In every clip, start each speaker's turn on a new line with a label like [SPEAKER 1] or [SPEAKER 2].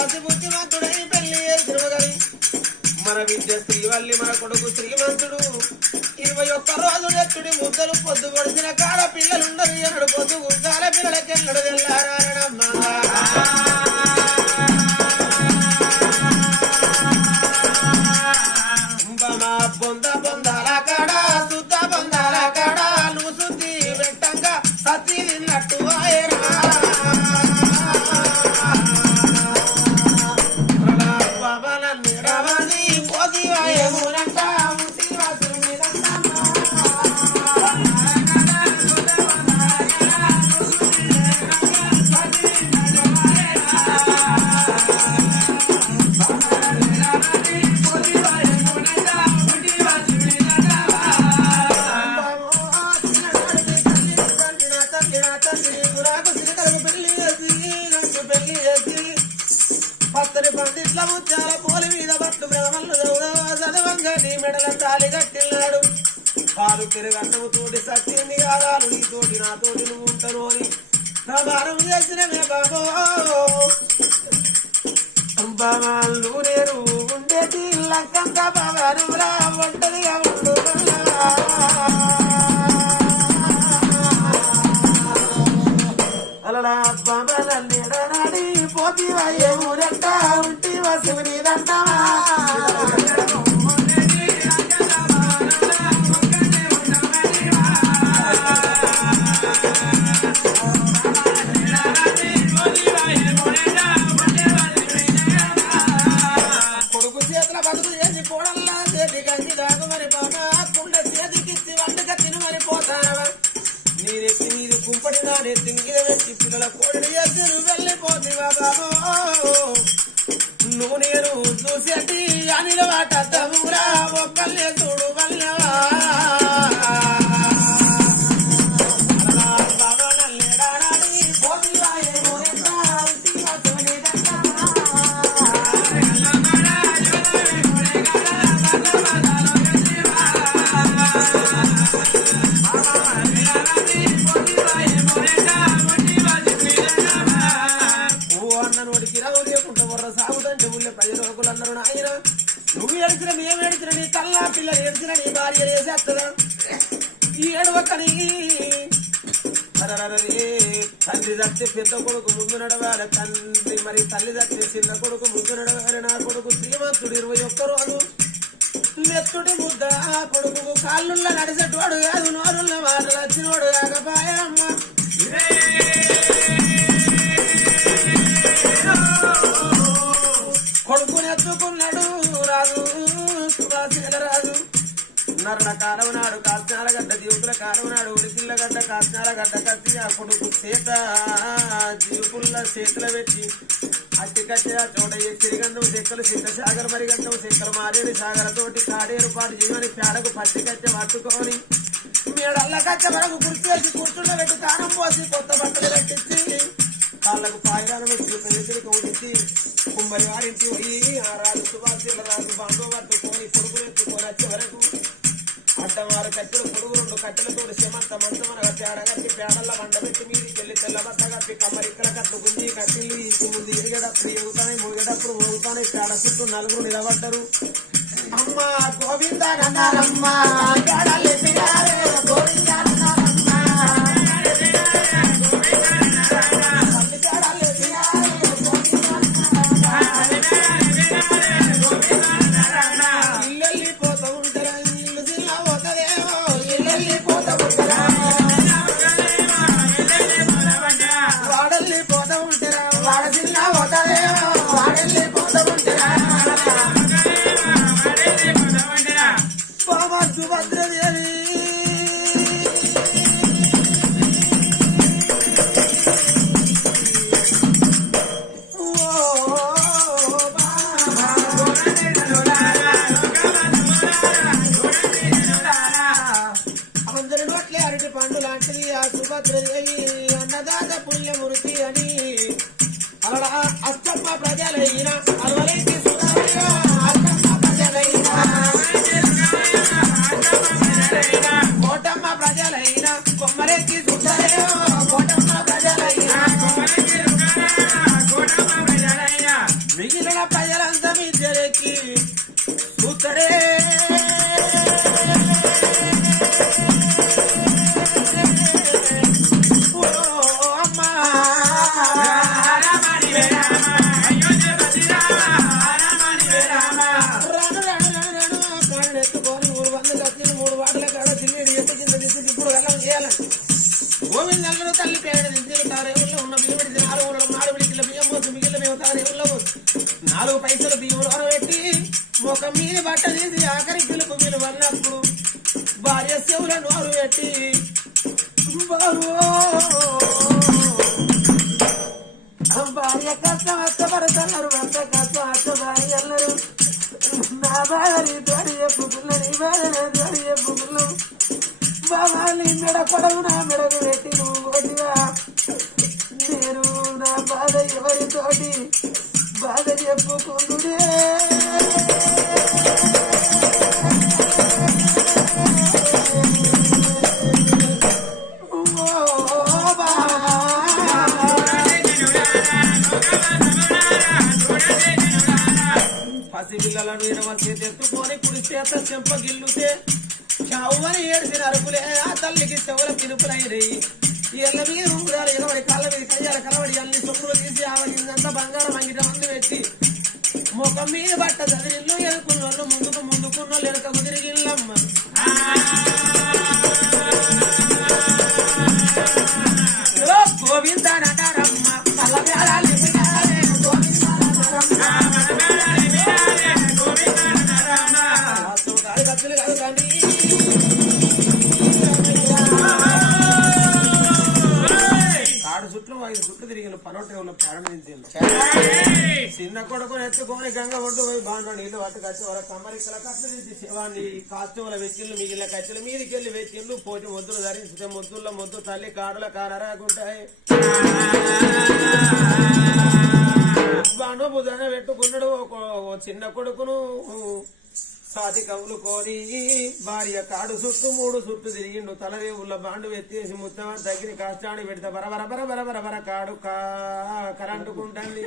[SPEAKER 1] రాసి బుద్ధిమంతుడై పెళ్ళి చేసినవు మన విద్య శ్రీవల్లి మన కొడుకు తోటి సత్యంది నీ తోటి నా తోటి నువ్వు ఉంటాను అని ప్రమాణం చేసిన బాబో. బాబాలు నేను ఉండేటి లంకంత బాబానులా ఒంటరిగా ఉండు అలలా బాబా ఎడనాడి పోతి వాయే ఊరంట ఉంటి వసుని anything అరరరే, తండ్రి దత్తి పెద్ద కొడుకు ముందు నడవాలి తండ్రి. మరి తల్లి దత్తి చిన్న కొడుకు ముందు నడవాలి. నా కొడుకు శ్రీమంతుడు ఇరవై ఒక్క రోజు నెత్తుడి ముద్ద కొడుకు కాళ్ళుల్ల నడిచేటోడు కాదు నోరుల్ల మాటలు వచ్చినోడు కాకపాయమ్మ కొడుకుని ఎత్తుకున్నాడు రాజు రాజు నరుల కాలం కాస్నాల గడ్డ కత్తి ఆ కొడుకు చేత జీవుకుల చేతుల పెట్టి అట్టి కట్టి ఆ చోట ఏ చెక్కలు సిద్ధ సాగర మరి గంధం చెక్కలు మారేడు సాగర తోటి కాడేరు పాటు జీవని పేడకు పట్టి కట్టె పట్టుకొని మేడల్ల కట్టె వరకు కుర్చేసి కూర్చుండ పెట్టి తానం పోసి కొత్త బట్టలు పెట్టించి కాళ్ళకు పాయరాలను పెళ్ళికి ఉడిచి కుమ్మరి వారింటి పోయి నలుగురు నిలబడ్డరు అమ్మ గోవింద నన్నారమ్మ తల్లి పేడ దించిన తారేవుల్లో ఉన్న బియ్యమిడి నాలుగు నాలుగు విడికిల బియ్యం పోసి మిగిలిన మేము తారేవుల్లో నాలుగు పైసలు బియ్యం పెట్టి ఒక మీని బట్ట తీసి ఆఖరి పిలుపు విలువన్నప్పుడు భార్య శివుల నోరు పెట్టి భార్య కష్టం అత్తపడతన్నారు భర్త కష్టం అత్త భార్య అన్నారు. నా భార్య నీ తోడి చెప్పుకున్నా నీ భార్య తోడి బాబా నీ మెడ కొడవు నా మెడ పిల్లలను ఇడవసి తెచ్చుకొని కుడి చేత చెంప గిల్లుతే చావుని ఏడిసిన అరుపులే ఆ తల్లికి చెవుల పిలుపులైనయి. ఎల్ల కాదు కాడు చుట్లు ఐదు చుట్లు తిరిగిన పనోటే ఉన్న ప్రారంభించింది చిన్న కొడుకుని ఎత్తుకొని గంగ ఒడ్డు పోయి బాండ్ర నీళ్ళు పట్టు కట్టి వాళ్ళ కమ్మరికల కట్లు తీసి శివాన్ని కాస్తువుల వెచ్చిళ్ళు మిగిలిన కట్టెలు మీదికి వెళ్ళి వెచ్చిళ్ళు పోటీ మొద్దులు ధరించితే మొద్దుల్లో ముద్దు తల్లి కారుల కానరాకుంటాయి బాండు భుజాన పెట్టుకున్నాడు ఒక చిన్న కొడుకును సాతి కవులు కోరి భార్య కాడు చుట్టూ మూడు చుట్టూ తిరిగిండు. తలదే ఉల్ల బాండు ఎత్తేసి ముత్తమ దగ్గర కాష్టాన్ని పెడితే బరబర బరబర బరబర కాడు కా కరంటుకుంటుంది.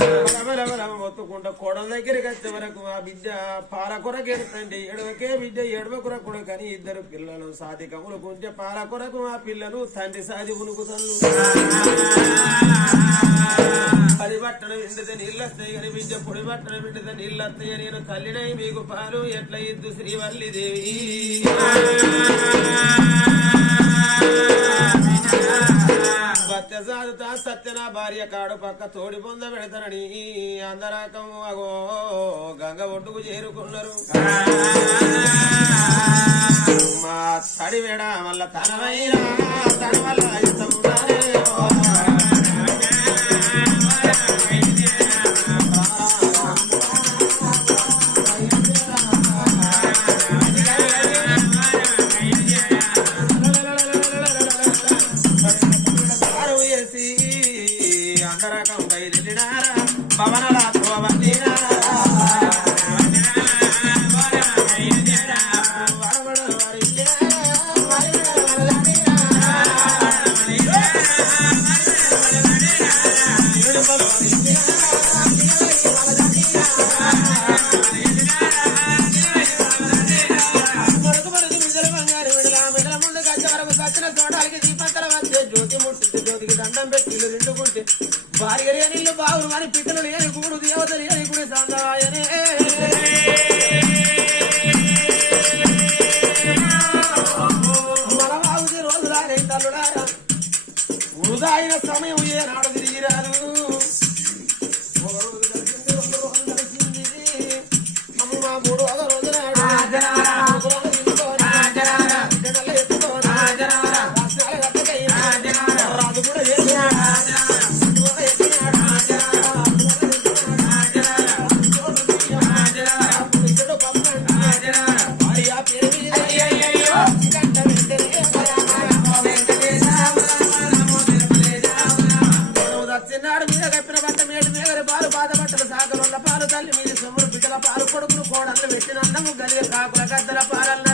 [SPEAKER 1] ఒత్తుకుంటా కొడల దగ్గరికి వచ్చే వరకు ఆ బిడ్డ పాల కొరకు ఎడవకే బిడ్డ ఎడవ కొరకు కానీ ఇద్దరు పిల్లలు సాధి కవులు కొంచెం పాల కొరకు ఆ పిల్లలు తండ్రి సాధి ఉనుకుతలు పది బట్టలు విండితే నీళ్ళు వస్తాయి కానీ బిడ్డ పొడి బట్టలు విండితే నీళ్ళు వస్తాయి నేను తల్లినై మీకు పాలు ఎట్ల ఇద్దు శ్రీవల్లి దేవి. భక్త సత్యన భార్య కాడు పక్క తోడి పొంద పెడతానని అందరాకం అగో గంగ ఒడ్డుకు చేరుకున్నారు. మా తడి వేడ వల్ల తనమైన తన వల్ల Thank you. పెట్టిన గలిగే కాకుల గద్దల పాలన్నారమ్మా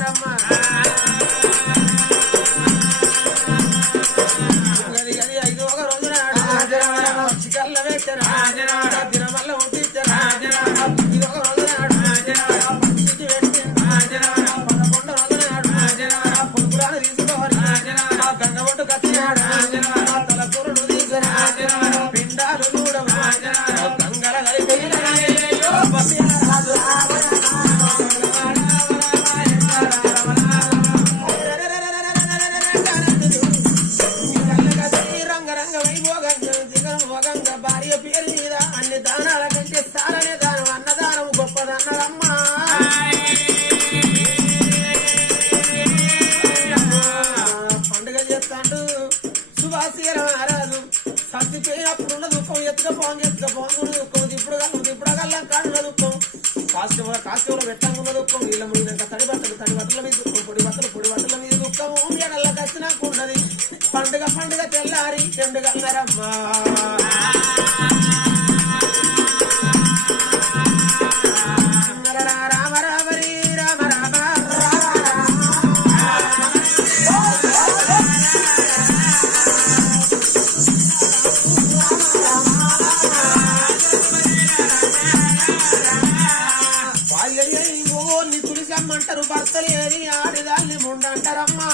[SPEAKER 1] పత్తలేని ఆడిదాన్ని ముండంటారమ్మా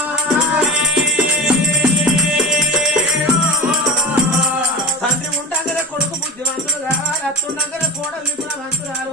[SPEAKER 1] తండ్రి ఉండగానే కొడుకు బుద్ధివంతుడు కావాలి అత్తుండగానే కోడలు నిపుణ వంతురాలు